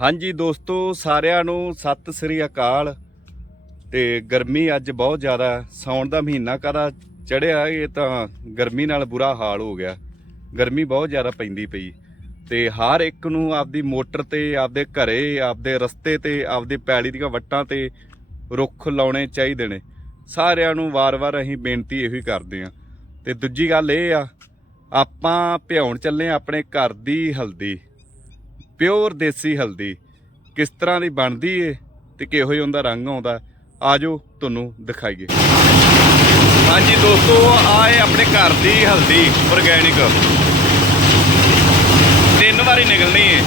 ਹਾਂਜੀ ਦੋਸਤੋ, ਸਾਰਿਆਂ ਨੂੰ ਸਤਿ ਸ੍ਰੀ ਅਕਾਲ ਤੇ ਗਰਮੀ ਅੱਜ ਬਹੁਤ ਜ਼ਿਆਦਾ ਹੈ। ਸਾਉਣ ਦਾ ਮਹੀਨਾ ਕਦਾ ਚੜਿਆ ਇਹ ਤਾਂ ਗਰਮੀ ਨਾਲ ਬੁਰਾ ਹਾਲ ਹੋ ਗਿਆ। ਗਰਮੀ ਬਹੁਤ ਜ਼ਿਆਦਾ ਪੈਂਦੀ ਪਈ। ਤੇ ਹਰ ਇੱਕ ਨੂੰ ਆਪਦੀ ਮੋਟਰ ਤੇ, ਆਪਦੇ ਘਰੇ, ਆਪਦੇ ਰਸਤੇ ਤੇ, ਆਪਦੇ ਪੈਲੀ ਦੀਆਂ ਵੱਟਾਂ ਤੇ ਰੁੱਖ ਲਾਉਣੇ ਚਾਹੀਦੇ ਨੇ। ਸਾਰਿਆਂ ਨੂੰ ਵਾਰ-ਵਾਰ ਅਸੀਂ ਬੇਨਤੀ ਇਹੋ ਹੀ ਕਰਦੇ ਆਂ ਤੇ ਦੂਜੀ ਗੱਲ ਇਹ ਆ, ਆਪਾਂ ਭਿਉਣ ਚੱਲੇ ਆਂ ਆਪਣੇ ਘਰ ਦੀ ਹਲਦੀ। ਪਿਓਰ ਦੇਸੀ ਹਲਦੀ। ਕਿਸ ਤਰ੍ਹਾਂ ਦੀ ਬਣਦੀ ਏ ਤੇ ਕਿਹੋ ਜਿਹਾ ਉਹਦਾ ਰੰਗ ਆਉਂਦਾ ਆਜੋ ਤੁਹਾਨੂੰ ਦਿਖਾਈਏ। ਹਾਂਜੀ ਦੋਸਤੋ ਆਏ ਆਪਣੇ ਘਰ ਦੀ ਹਲਦੀ ਆਰਗੈਨਿਕ ਤਿੰਨ ਵਾਰੀ ਨਿਕਲਣੀ ਏ।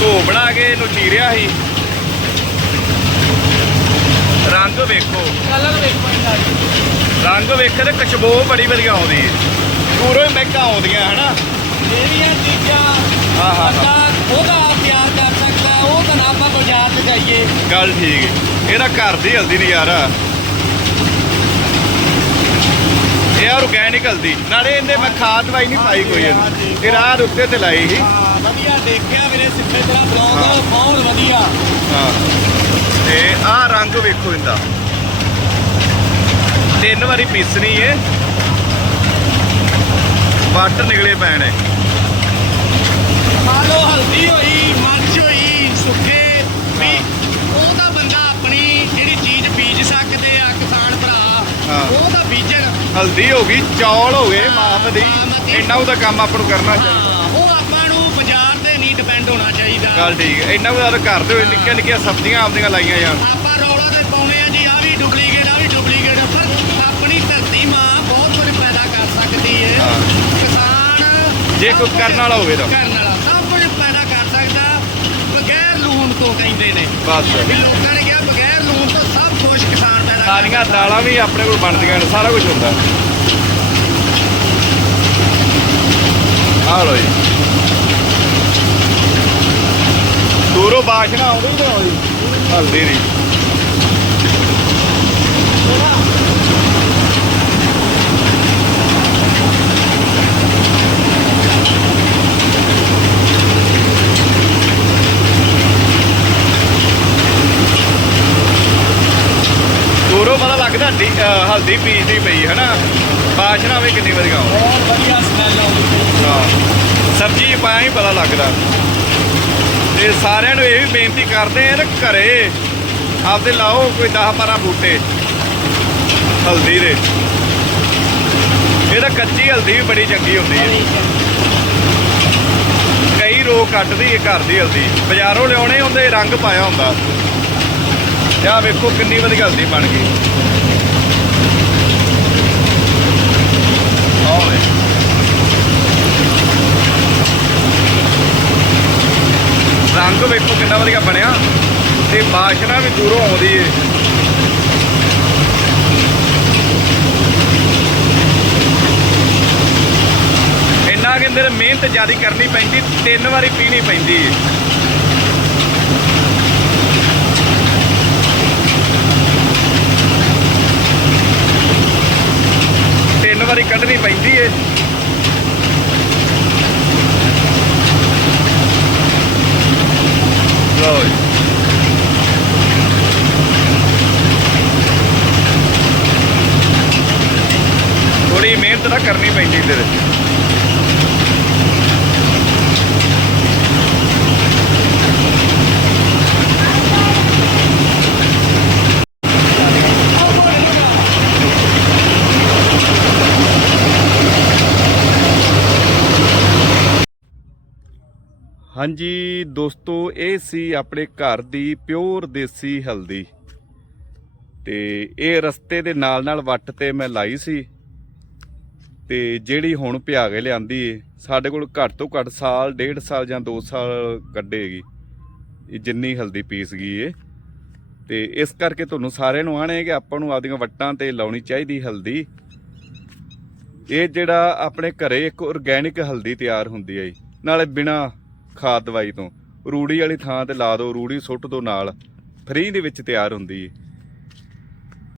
ਧੋ ਬਣਾ ਕੇ ਇਹਨੂੰ ਚੀਰਿਆ ਸੀ। ਰੰਗ ਵੇਖੋ। ਕਲਰ ਵੇਖੋ ਇਹਦਾ। ਰੰਗ ਵੇਖੇ ਤੇ ਖੁਸ਼ਬੂ ਬੜੀ ਵਧੀਆ ਆਉਂਦੀ ਏ। ਪੂਰੇ ਮਹਿਕਾਂ ਆਉਂਦੀਆਂ ਹਨਾ? ਜਿਹੜੀਆਂ ਚੀਜ਼ਾਂ ਹਾਂ, ਹਾਂ। ਬੰਦਾ ਉਹਦਾ ਆਪ ਤਿਆਰ ਕਰ ਸਕਦਾ ਹੈ, ਉਹ ਤਾਂ ਨਾ ਆਪਾਂ ਬਾਜ਼ਾਰ 'ਚ ਜਾਈਏ। ਗੱਲ ਠੀਕ ਏ ਇਹਦਾ ਘਰ ਦੀ ਹਲਦੀ ਨਜ਼ਾਰਾ ਇਹ ਆਰਗੈਨਿਕ ਹਲਦੀ। ਨਾਲੇ ਇਹਦੇ ਮੈਂ ਖਾਦ ਦਵਾਈ ਨਹੀਂ ਪਾਈ ਕੋਈ ਇਹਨੂੰ ਇਹ ਰਾਹ ਉੱਤੇ ਤੇ ਲਾਈ ਸੀ। ਹਾਂ ਵਧੀਆ ਦੇਖਿਆ ਵੀਰੇ ਸਿੱਧੇ ਤਰ੍ਹਾਂ ਬਲੌਗ ਬਹੁਤ ਵਧੀਆ। ਹਾਂ। ਤੇ ਆਹ ਰੰਗ ਵੇਖੋ ਇਹਦਾ। ਤਿੰਨ ਵਾਰੀ ਪੀਸਣੀ ਏ। ਵੱਟ ਨਿਕਲੇ ਪੈਣੇ ਮੰਨ ਲਓ ਹਲਦੀ ਹੋਈ ਮਿਰਚ ਹੋਈ ਸੁੱਕੇ ਵੀ ਉਹ ਤਾਂ ਬੰਦਾ ਆਪਣੀ ਜਿਹੜੀ ਚੀਜ਼ ਬੀਜ ਸਕਦੇ ਆ ਕਿਸਾਨ ਭਰਾ ਹਾਂ। ਉਹ ਤਾਂ ਬੀਜਣ। ਹਲਦੀ ਹੋ ਗਈ ਚੌਲ ਹੋ ਗਏ ਮਾਮ ਦੀ। ਇੰਨਾ ਉਹਦਾ ਕੰਮ ਆਪਾਂ ਨੂੰ ਕਰਨਾ ਚਾਹੀਦਾ। ਹਾਂ ਉਹ ਆਪਾਂ ਨੂੰ ਬਾਜ਼ਾਰ ਤੇ ਨਹੀਂ ਡਿਪੈਂਡ ਹੋਣਾ ਚਾਹੀਦਾ। ਗੱਲ ਠੀਕ ਹੈ ਇੰਨਾ ਉਹਦਾ ਘਰ ਦੇ ਵਿੱਚ ਨਿੱਕੀਆਂ ਨਿੱਕੀਆਂ ਸਬਜ਼ੀਆਂ ਆਪਦੀਆਂ ਲਾਈਆਂ ਜਾਣ। ਆਪਾਂ ਰੌਲਾ ਤੇ ਪਾਉਣੇ ਆ ਜੀ ਆ ਵੀ ਡੁਪਲੀਕੇਟ ਆ ਵੀ ਡੁਪਲੀਕੇਟ ਪਰ ਆਪਣੀ ਧਰਤੀ ਮਾਂ ਬਹੁਤ ਕੁਝ ਪੈਦਾ ਕਰ ਸਕਦੀ ਹੈ ਹਾਂ। ਕਿਸਾਨ ਜੇ ਕੋਈ ਕਰਨ ਵਾਲਾ ਹੋਵੇ ਤਾਂ। ਕਰਨ ਵਾਲਾ। ਸਭ ਕੁਝ ਪੈਦਾ ਕਰ ਸਕਦਾ ਬਗੈਰ ਲੂਣ ਤੋਂ ਕਹਿੰਦੇ ਨੇ। ਬਸ। ਵੀ ਲੋਕਾਂ ਨੇ ਕਿਹਾ ਬਗੈਰ ਲੂਣ ਤੋਂ ਸਭ ਕੁਝ ਕਿਸਾਨ ਪੈਦਾ ਸਾਰੀਆਂ ਦਾਲਾਂ ਵੀ ਆਪਣੇ ਕੋਲ ਬਣਦੀਆਂ ਨੇ ਸਾਰਾ ਕੁਝ ਹੁੰਦਾ। ਆ ਲੋ ਜੀ। ਦੂਰੋਂ ਬਾਸ਼ਨਾ ਆਉਂਦੀ ਤੇ ਆਉਂਦੀ? ਹਲਦੀ ਦੀ ਦੂਰੋਂ ਪਤਾ ਲੱਗਦਾ ਹਲਦੀ ਅਹ ਹਲਦੀ ਪੀਸਦੀ ਪਈ ਹੈ ਨਾ ਬਾਸ਼ਨਾ ਵੀ ਕਿੰਨੀ ਵਧੀਆ ਆਉਂਦੀ ਬਹੁਤ ਵਧੀਆ ਸਮੈਲ ਆਉਂਦੀ ਹਾਂ। ਸਬਜ਼ੀ ਪਾਇਆ ਹੀ ਪਤਾ ਲੱਗਦਾ। ਤੇ ਸਾਰਿਆਂ ਨੂੰ ਇਹ ਵੀ ਬੇਨਤੀ ਕਰਦੇ ਆ ਨਾ ਘਰੇ ਆਪਦੇ ਲਾਓ ਕੋਈ 10 12 ਬੂਟੇ ਹਲਦੀ ਦੇ। ਇਹਦਾ ਕੱਚੀ ਹਲਦੀ ਵੀ ਬੜੀ ਚੰਗੀ ਹੁੰਦੀ ਹੈ। ਕਈ ਰੋਗ ਕੱਟਦੀ ਹੈ ਘਰ ਦੀ ਹਲਦੀ। ਬਾਜ਼ਾਰੋਂ ਲਿਆਉਣੇ ਹੁੰਦੇ ਰੰਗ ਪਾਇਆ ਹੁੰਦਾ। ਆਹ ਵੇਖੋ ਕਿੰਨੀ ਵਧੀਆ ਹਲਦੀ ਬਣ ਗਈ। ਆਹ ਵੇ ਰੰਗ ਵੇਖੋ ਕਿੰਨਾ ਵਧੀਆ ਬਣਿਆ ਤੇ ਬਾਸ਼ਨਾ ਵੀ ਦੂਰੋਂ ਆਉਂਦੀ ਏ। ਇੰਨਾ ਕਹਿੰਦੇ ਨੇ ਮਿਹਨਤ ਜ਼ਿਆਦਾ ਕਰਨੀ ਪੈਂਦੀ, ਤਿੰਨ ਵਾਰੀ ਪੀਣੀ ਪੈਂਦੀ ਏ। ਵਾਰੀ ਕੱਢਣੀ ਪੈਂਦੀ ਏ। ਲਓ ਜੀ। ਥੋੜੀ ਮਿਹਨਤ ਨਾ ਕਰਨੀ ਪੈਂਦੀ ਇਹਦੇ ਵਿੱਚ ਹਾਂਜੀ, ਦੋਸਤੋ, ਇਹ ਸੀ ਆਪਣੇ ਘਰ ਦੀ ਪਿਓਰ ਦੇਸੀ ਹਲਦੀ। ਤੇ ਇਹ ਰਸਤੇ ਦੇ ਨਾਲ ਨਾਲ ਵੱਟ ਤੇ ਮੈਂ ਲਾਈ ਸੀ। ਤੇ ਜਿਹੜੀ ਹੁਣ ਪਿਆ ਕੇ ਲਿਆਂਦੀ ਏ, ਸਾਡੇ ਕੋਲ ਘੱਟ ਤੋਂ ਘੱਟ ਸਾਲ, ਡੇਢ ਸਾਲ ਜਾਂ 2 ਸਾਲ ਕੱਢੇਗੀ। ਇਹ ਜਿੰਨੀ ਹਲਦੀ ਪੀਸ ਗਈ ਏ। ਤੇ ਇਸ ਕਰਕੇ ਤੁਹਾਨੂੰ ਸਾਰਿਆਂ ਨੂੰ ਆਣੇ ਕਿ ਆਪਾਂ ਨੂੰ ਆਪਦੀਆਂ ਵੱਟਾਂ ਤੇ ਲਾਉਣੀ ਚਾਹੀਦੀ ਹਲਦੀ। ਇਹ ਜਿਹੜਾ ਆਪਣੇ ਘਰੇ ਇੱਕ ਆਰਗੈਨਿਕ ਹਲਦੀ ਤਿਆਰ ਹੁੰਦੀ ਹੈ ਜੀ। ਨਾਲੇ ਬਿਨਾ ਖਾਦ ਦਵਾਈ ਤੋਂ। ਰੂੜੀ ਵਾਲੀ ਥਾਂ ਤੇ ਲਾ ਦਿਓ, ਰੂੜੀ ਸੁੱਟ ਦਿਓ ਨਾਲ। ਫ੍ਰੀ ਦੇ ਵਿੱਚ ਤਿਆਰ ਹੁੰਦੀ ਹੈ